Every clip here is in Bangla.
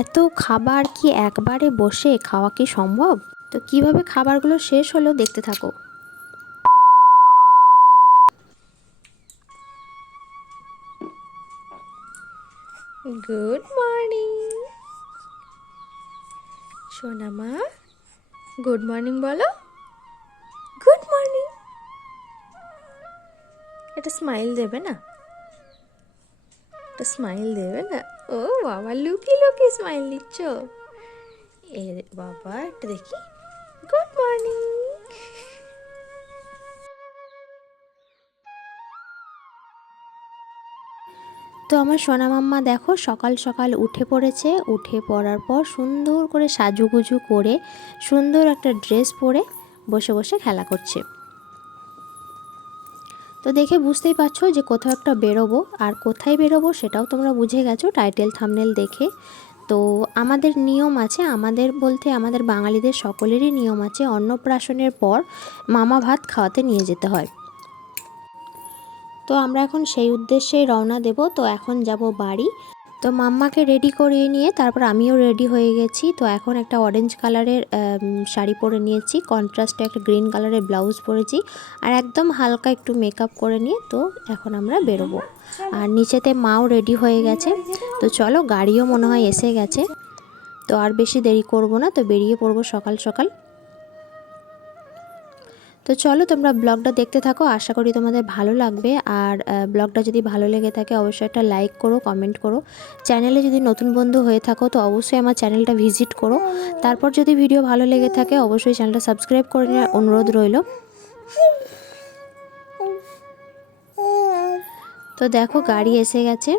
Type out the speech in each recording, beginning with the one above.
এত খাবার কি একবারে বসে খাওয়া কি সম্ভব? তো কীভাবে খাবারগুলো শেষ হলো দেখতে থাকো। গুড মর্নিং সোনা মা গুড মর্নিং বলো। গুড মর্নিং এটা স্মাইল দেবে না? একটা স্মাইল দেবে না? ও বাবা, লুকি লুকি স্মাইল দিচ্ছ? এ বাবা, একটা দেখি। গুড মর্নিং তো আমার সোনা মাম্মা, দেখো, সকাল সকাল উঠে পড়েছে। উঠে পড়ার পর সুন্দর করে সাজুগুজু করে সুন্দর একটা ড্রেস পরে বসে বসে খেলা করছে। তো দেখে বুঝতেই পারছ যে কোথাও একটা বেরোবো, আর কোথায় বেরোবো সেটাও তোমরা বুঝে গেছো টাইটেল থামনেল দেখে। তো আমাদের নিয়ম আছে, আমাদের বলতে আমাদের বাঙালিদের সকলেরই নিয়ম আছে, অন্নপ্রাশনের পর মামা ভাত খাওয়াতে নিয়ে যেতে হয়। তো আমরা এখন সেই উদ্দেশ্যেই রওনা দেব। তো এখন যাব বাড়ি। তো মাম্মাকে রেডি করিয়ে নিয়ে তারপর আমিও রেডি হয়ে গেছি। তো এখন একটা অরেঞ্জ কালারের শাড়ি পরে নিয়েছি। কন্ট্রাস্টে একটা গ্রিন কালারের ব্লাউজ পরেছি। আর একদম হালকা একটু মেকআপ করে নিয়ে তো এখন আমরা বেরোবো। আর নিচেতে মাও রেডি হয়ে গেছে। তো চলো গাড়িও মনে হয় এসে গেছে। তো আর বেশি দেরি করব না। তো বেরিয়ে পড়ব সকাল সকাল। তো চলো তোমরা ব্লগটা দেখতে থাকো, আশা করি তোমাদের ভালো লাগবে। আর ব্লগটা যদি ভালো লেগে থাকে অবশ্যই একটা লাইক করো, কমেন্ট করো। চ্যানেলে যদি নতুন বন্ধু হয়ে থাকো তো অবশ্যই আমার চ্যানেলটা ভিজিট করো। তারপর যদি ভিডিও ভালো লেগে থাকে অবশ্যই চ্যানেলটা সাবস্ক্রাইব করে নেওয়ার অনুরোধ রইল। তো দেখো গাড়ি এসে গেছে,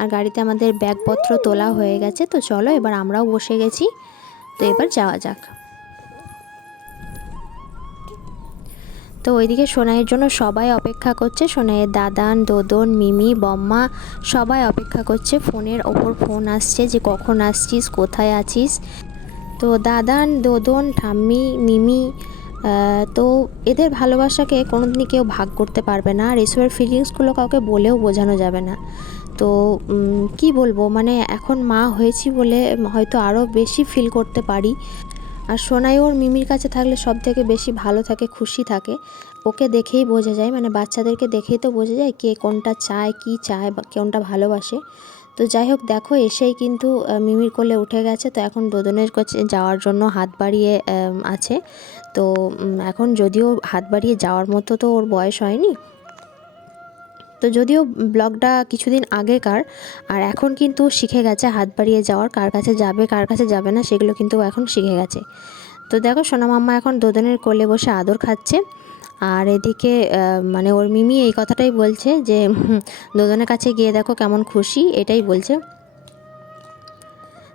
আর গাড়িতে আমাদের ব্যাগপত্র তোলা হয়ে গেছে। তো চলো এবার আমরাও বসে গেছি। তো এবার যাওয়া যাক। তো ওইদিকে সোনাইয়ের জন্য সবাই অপেক্ষা করছে। সোনাইয়ের দাদান, দোদন, মিমি, বম্মা সবাই অপেক্ষা করছে। ফোনের ওপর ফোন আসছে যে, কখন আসছিস? কোথায় আছিস? তো দাদান, দোদন, ঠাম্মি, মিমি তো এদের ভালোবাসাকে কোনোদিনই কেউ ভাগ করতে পারবে না। আর এসবের ফিলিংসগুলো কাউকে বলেও বোঝানো যাবে না। তো কি বলব? মানে এখন মা হয়েছি বলে হয়তো আরও বেশি ফিল করতে পারি। আর সোনাই ওর মিমির কাছে থাকলে সব থেকে বেশি ভালো থাকে, খুশি থাকে। ওকে দেখেই বোঝা যায় মানে বাচ্চাদেরকে দেখেই তো বোঝা যায় কে কোনটা চায়, কি চায় বা কোনটা ভালোবাসে। তো যাই হোক, দেখো এসেই কিন্তু মিমির কোলে উঠে গেছে। তো এখন দোদনের কাছে যাওয়ার জন্য হাত বাড়িয়ে আছে। তো এখন যদিও হাত বাড়িয়ে যাওয়ার মতো তো ওর বয়স হয়নি তো যদিও ব্লগটা কিছুদিন আগেকার, আর এখন কিন্তু শিখে গেছে হাত বাড়িয়ে যাওয়ার, কার কাছে যাবে, কার কাছে যাবে না, সেগুলো কিন্তু এখন শিখে গেছে। তো দেখো, সোনা মাম্মা এখন দোদনের কোলে বসে আদর খাচ্ছে। আর এদিকে মানে ওর মিমি এই কথাটাই বলছে যে দোদনের কাছে গিয়ে দেখো কেমন খুশি, এটাই বলছে।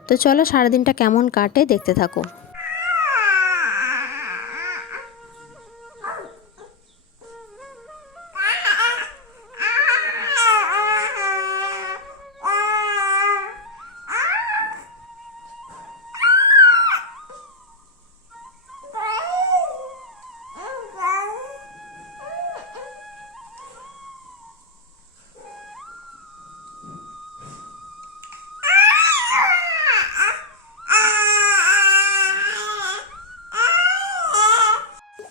তো চলো সারাদিনটা কেমন কাটে দেখতে থাকো।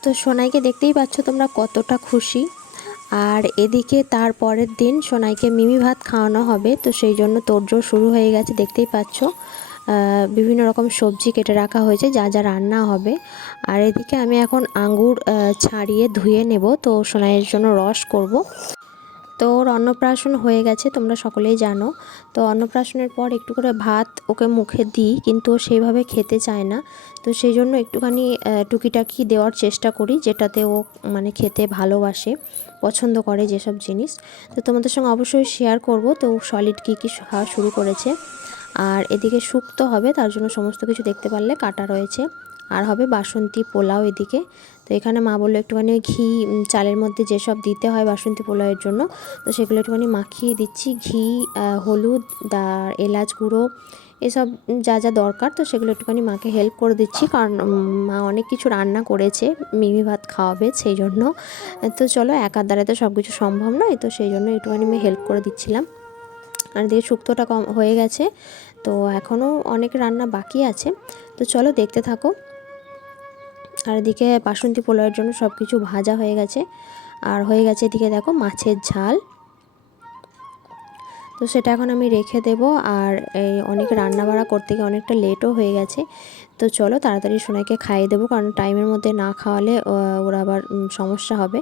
তো সোনাইকে দেখতেই পাচ্ছ তোমরা কতটা খুশি। আর এদিকে তার পরের দিন সোনাইকে মিমি ভাত খাওয়ানো হবে, তো সেই জন্য তোড়জোড় শুরু হয়ে গেছে, দেখতেই পাচ্ছ। বিভিন্ন রকম সবজি কেটে রাখা হয়েছে, যা যা রান্না হবে। আর এদিকে আমি এখন আঙ্গুর ছাড়িয়ে ধুয়ে নেব, তো সোনাইয়ের জন্য রস করব। তো ওর অন্নপ্রাশন হয়ে গেছে, তোমরা সকলেই জানো। তো অন্নপ্রাশনের পর একটু করে ভাত ওকে মুখে দিই, কিন্তু ও সেইভাবে খেতে চায় না। তো সেই জন্য একটুখানি টুকিটাকি দেওয়ার চেষ্টা করি, যেটাতে ও মানে খেতে ভালোবাসে, পছন্দ করে যেসব জিনিস। তো তোমাদের সঙ্গে অবশ্যই শেয়ার করব, তো সলিড কী কী খাওয়া শুরু করেছে। আর এদিকে শুক্তো হবে, তার জন্য সমস্ত কিছু দেখতে পারলে কাটা রয়েছে। আর হবে বাসন্তী পোলাও এদিকে। তো এখানে মা বলল একটুখানি ঘি চালের মধ্যে যেসব দিতে হয় বাসন্তী পোলাওয়ের জন্য, তো সেগুলো একটুখানি মাখিয়ে দিচ্ছি। ঘি হলুদ আর এলাচ গুঁড়ো, এসব যা যা দরকার, তো সেগুলো একটুখানি মাকে হেল্প করে দিচ্ছি। কারণ মা অনেক কিছু রান্না করেছে, মিমি ভাত খাওয়াবে সেই জন্য। তো চলো একার দ্বারা তো সব কিছু সম্ভব নয়, তো সেই জন্য একটুখানি আমি হেল্প করে দিচ্ছিলাম। আর এদিকে শুক্তোটা কম হয়ে গেছে, তো এখনও অনেক রান্না বাকি আছে। তো চলো দেখতে থাকো। আর এদিকে বাসন্তী পোলাওয়ের জন্য সব কিছু ভাজা হয়ে গেছে। আর হয়ে গেছে এদিকে দেখো মাছের ঝাল। তো সেটা এখন আমি রেখে দেব। আর এই অনেক রান্না বাড়া করতে গিয়ে অনেকটা লেটও হয়ে গেছে। তো চলো তাড়াতাড়ি সোনাইকে খাইয়ে দেবো, কারণ টাইমের মধ্যে না খাওয়ালে ওর আবার সমস্যা হবে।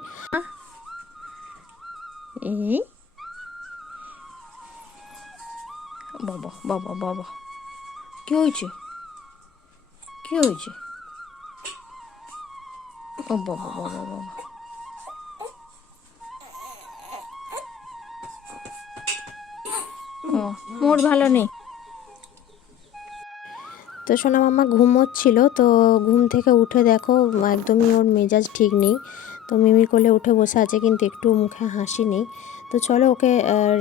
এই। বাবা বাবা বাবা। কি হয়েছে? কি হয়েছে? ও বাবা বাবা বাবা মোর ভালো নেই। তো সোনা মামা ঘুমোচ্ছিল, তো ঘুম থেকে উঠে দেখো, একদমই ওর মেজাজ ঠিক নেই। তো মিমির কোলে উঠে বসে আছে, কিন্তু একটু মুখে হাসি নেই। তো চলো ওকে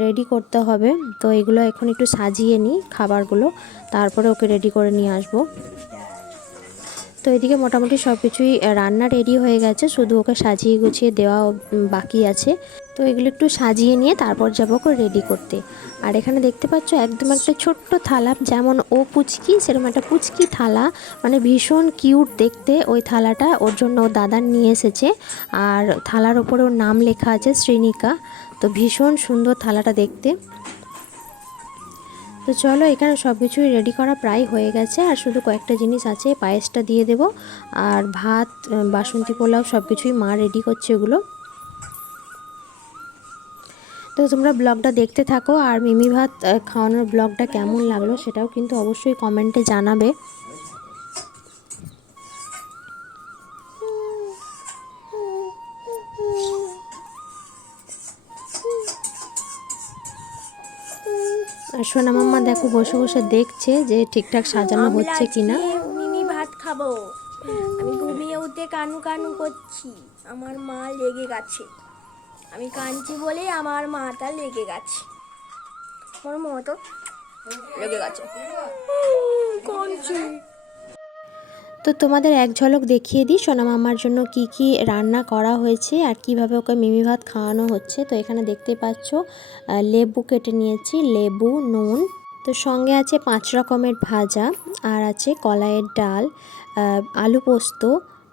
রেডি করতে হবে। তো এগুলো এখন একটু সাজিয়ে নিই খাবারগুলো, তারপরে ওকে রেডি করে নিয়ে আসব। তো এদিকে মোটামুটি সব কিছুই রান্না রেডি হয়ে গেছে। শুধু ওকে সাজিয়ে গুছিয়ে দেওয়া বাকি আছে। তো এগুলো একটু সাজিয়ে নিয়ে তারপর যাব ওকে রেডি করতে। আর এখানে দেখতে পাচ্ছ একদম একটা ছোট্ট থালা, যেমন ও পুচকি, সেরকম একটা পুচকি থালা। মানে ভীষণ কিউট দেখতে ওই থালাটা, ওর জন্য ও দাদার নিয়ে এসেছে। আর থালার ওপরে ওর নাম লেখা আছে শ্রীনিকা। তো ভীষণ সুন্দর থালাটা দেখতে। তো চলো এখানে সব কিছুই রেডি করা প্রায় হয়ে গেছে, আর শুধু কয়েকটা জিনিস আছে, পায়েসটা দিয়ে দেব, আর ভাত বাসন্তী পোলাও সব কিছুই মা রেডি করছে ওগুলো তো তোমরা ব্লগটা দেখতে থাকো, আর মিমি ভাত খাওয়ানোর ব্লগটা কেমন লাগল সেটাও কিন্তু অবশ্যই কমেন্টে জানাবে। আর সোনা মাম্মা দেখো বসে বসে দেখছে যে ঠিকঠাক সাজানো হচ্ছে কিনা। মিমি ভাত খাব। আমি ঘুমিয়ে উঠে কানু কানু করছি। আমার মা লেগে গেছে। আমি কাঁদছি বলে আমার মাটা লেগে গেছে। ওর মতো লেগে গেছে। কাঁদছি। তো তোমাদের এক ঝলক দেখিয়ে দিই। সোনা মামার জন্য কি কি রান্না করা হয়েছে আর কীভাবে ওকে মিমি ভাত খাওয়ানো হচ্ছে। তো এখানে দেখতে পাচ্ছ লেবু কেটে নিয়েছি, লেবু, নুন। তো সঙ্গে আছে পাঁচ রকমের ভাজা আর আছে কলাইয়ের ডাল আলু পোস্ত,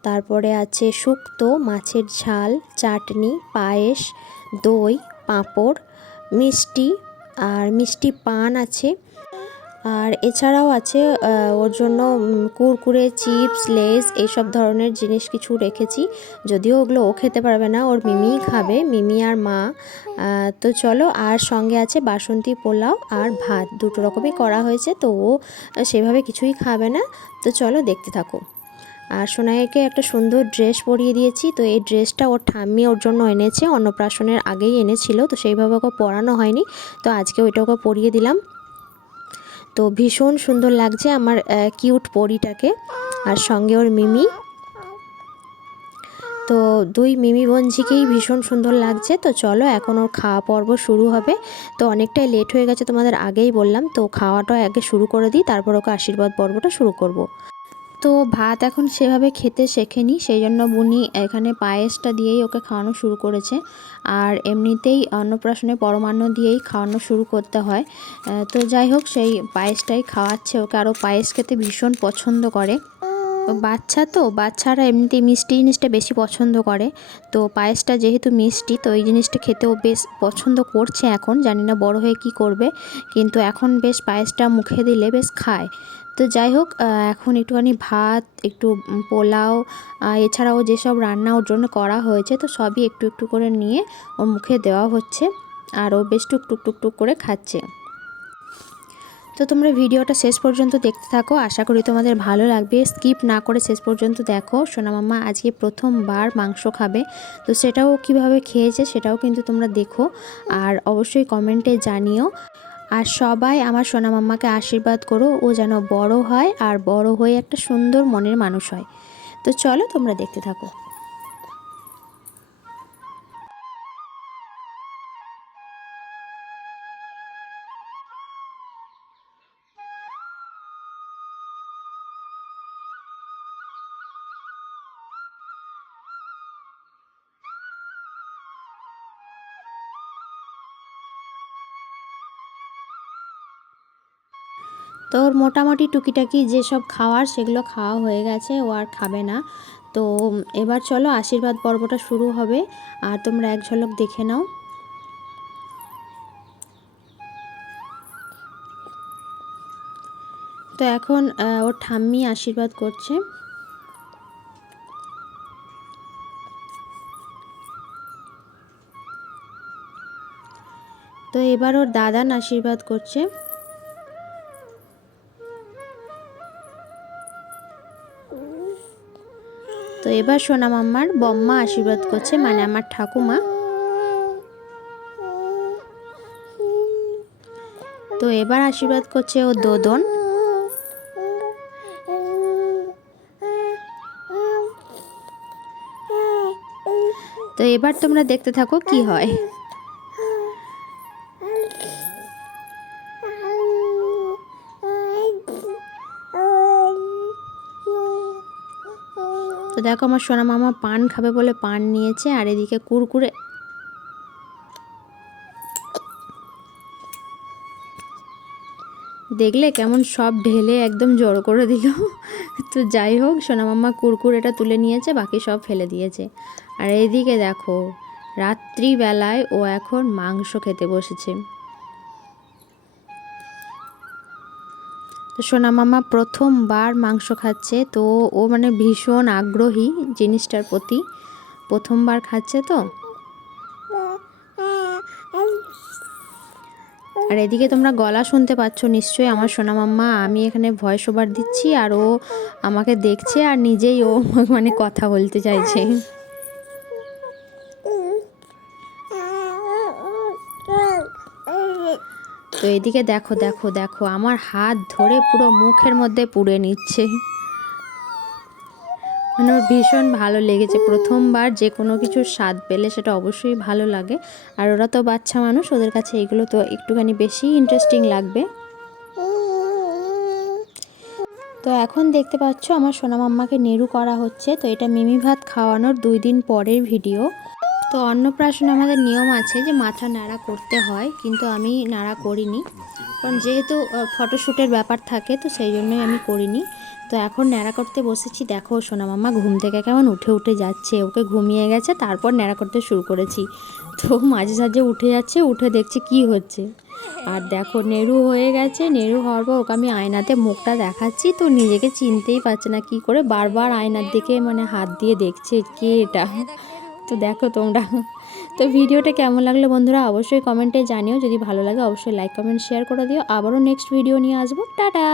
তারপরে আছে শুক্তো, মাছের ঝাল, চাটনি, পায়েস, দই, পাঁপড়, মিষ্টি আর মিষ্টি পান আছে। আর এছাড়াও আছে ওর জন্য কুরকুরে, চিপস, লেস এইসব ধরনের জিনিস কিছু রেখেছি। যদিও ওগুলো ও খেতে পারবে না, ওর মিমিই খাবে, মিমি আর মা। তো চলো, আর সঙ্গে আছে বাসন্তী পোলাও আর ভাত। দুটো রকমই করা হয়েছে, তো ও সেভাবে কিছুই খাবে না। তো চলো, দেখতে থাকো। আর সোনাইকে একটা সুন্দর ড্রেস পরিয়ে দিয়েছি, তো এই ড্রেসটা ওর ঠাম্মি ওর জন্য এনেছে, অন্নপ্রাশনের আগেই এনেছিল, তো সেইভাবে ওকে পরানো হয়নি। তো আজকে ওইটা ওকে পরিয়ে দিলাম। তো ভীষণ সুন্দর লাগছে আমার কিউট পরিটাকে আর সঙ্গে ওর মিমি। তো দুই মিমি বঞ্জিকেই ভীষণ সুন্দর লাগছে। তো চলো এখন ওর খাওয়া পর্ব শুরু হবে। তো অনেকটাই লেট হয়ে গেছে তোমাদের আগেই বললাম। তো খাওয়াটা আগে শুরু করে দিই, তারপর ওকে আশীর্বাদ পর্বটা শুরু করব। তো ভাত এখন সেভাবে খেতে শেখেনি সেই জন্য বুনি এখানে পায়েসটা দিয়েই ওকে খাওয়ানো শুরু করেছে। আর এমনিতেই অন্নপ্রাশনে পরমান্ন দিয়েই খাওয়ানো শুরু করতে হয়। তো যাই হোক, সেই পায়েসটাই খাওয়াচ্ছে ওকে। আরও পায়েস খেতে ভীষণ পছন্দ করে। বাচ্চা তো, বাচ্চারা এমনিতে মিষ্টি জিনিসটা বেশি পছন্দ করে। তো পায়েসটা যেহেতু মিষ্টি, তো এই জিনিসটা খেতেও বেশ পছন্দ করছে এখন। জানি না বড় হয়ে কি করবে, কিন্তু এখন বেশ পায়েসটা মুখে দিলে বেশ খায়। তো যাই হোক এখন একটুখানি ভাত, একটু পোলাও এছাড়াও যেসব রান্না ওর জন্য করা হয়েছে, তো সবই একটু একটু করে নিয়ে ওর মুখে দেওয়া হচ্ছে আর ও বেশ টুক টুক টুক টুক করে খাচ্ছে। তো তোমরা ভিডিওটা শেষ পর্যন্ত দেখতে থাকো, আশা করি তোমাদের ভালো লাগবে। স্কিপ না করে শেষ পর্যন্ত দেখো, সোনা মাম্মা আজকে প্রথমবার মাংস খাবে, তো সেটাও কীভাবে খেয়েছে সেটাও কিন্তু তোমরা দেখো। আর অবশ্যই কমেন্টে জানিও। আর সবাই আমার সোনা মাম্মাকে আশীর্বাদ করো, ও যেন বড় হয় আর বড় হয়ে একটা সুন্দর মনের মানুষ হয়। তো চলো তোমরা দেখতে থাকো। তো ওর মোটামুটি টুকিটাকি যেসব খাওয়ার সেগুলো খাওয়া হয়ে গেছে, ও আর খাবে না। তো এবার চলো আশীর্বাদ পর্বটা শুরু হবে, আর তোমরা এক ঝলক দেখে নাও। তো এখন ওর ঠাম্মি আশীর্বাদ করছে। তো এবার ওর দাদান আশীর্বাদ করছে। তো এবার সোনা আমার বম্মা আশীর্বাদ করছে মানে আমার ঠাকুমা। তো এবার আশীর্বাদ করছে ও দোদন। তো এবার তোমরা দেখতে থাকো কি হয়। তো দেখো আমার সোনা মামা পান খাবে বলে পান নিয়েছে, আর এদিকে কুরকুরে। দেখলে কেমন সব ঢেলে একদম জড়ো করে দিল। তো যাই হোক, সোনা মাম্মা কুরকুরেটা তুলে নিয়েছে, বাকি সব ফেলে দিয়েছে। আর এদিকে দেখো, রাত্রিবেলায় ও এখন মাংস খেতে বসেছে। তো সোনা মামা প্রথমবার মাংস খাচ্ছে, তো ও মানে ভীষণ আগ্রহী জিনিসটার প্রতি। প্রথমবার খাচ্ছে তো? আর এদিকে তোমরা গলা শুনতে পাচ্ছ নিশ্চয়ই আমার সোনা মাম্মা আমি এখানে ভয়েস ওভার দিচ্ছি আর ও আমাকে দেখছে আর নিজেই ও মানে কথা বলতে চাইছে। তো এদিকে দেখো দেখো দেখো, আমার হাত ধরে পুরো মুখের মধ্যে পুড়ে নিচ্ছে। মানে ওর ভীষণ ভালো লেগেছে। প্রথমবার যে কোনো কিছুর স্বাদ পেলে সেটা অবশ্যই ভালো লাগে। আর ওরা তো বাচ্চা মানুষ, ওদের কাছে এগুলো তো একটুখানি বেশি ইন্টারেস্টিং লাগবে। তো এখন দেখতে পাচ্ছ, আমার সোনা মাম্মাকে নেড়ু করা হচ্ছে। তো এটা মিমি ভাত খাওয়ানোর দুই দিন পরের ভিডিও তো অন্নপ্রাশনে আমাদের নিয়ম আছে যে মাথা নাড়া করতে হয়, কিন্তু আমি নাড়া করিনি। কারণ যেহেতু ফটোশ্যুটের ব্যাপার থাকে, তো সেই জন্যই আমি করিনি। তো এখন ন্যাড়া করতে বসেছি। দেখো সোনা মাম্মা ঘুম থেকে কেমন উঠে উঠে যাচ্ছে। ওকে ঘুমিয়ে গেছে, তারপর ন্যাড়া করতে শুরু করেছি। তো মাঝে সাঝে উঠে যাচ্ছে, উঠে দেখছে কি হচ্ছে। আর দেখো নেড়ু হয়ে গেছে। নেড়ু হওয়ার পর ওকে আমি আয়নাতে মুখটা দেখাচ্ছি। তো নিজেকে চিনতেই পারছে না কি করে। বারবার আয়নার দিকে মানে হাত দিয়ে দেখছে কে এটা। তো দেখো তোমরা। তো ভিডিওটা কেমন লাগল বন্ধুরা অবশ্যই কমেন্টে জানিও। যদি ভালো লাগে অবশ্যই লাইক কমেন্ট শেয়ার করে দিও। আবারও নেক্সট ভিডিও নিয়ে আসব। টাটা!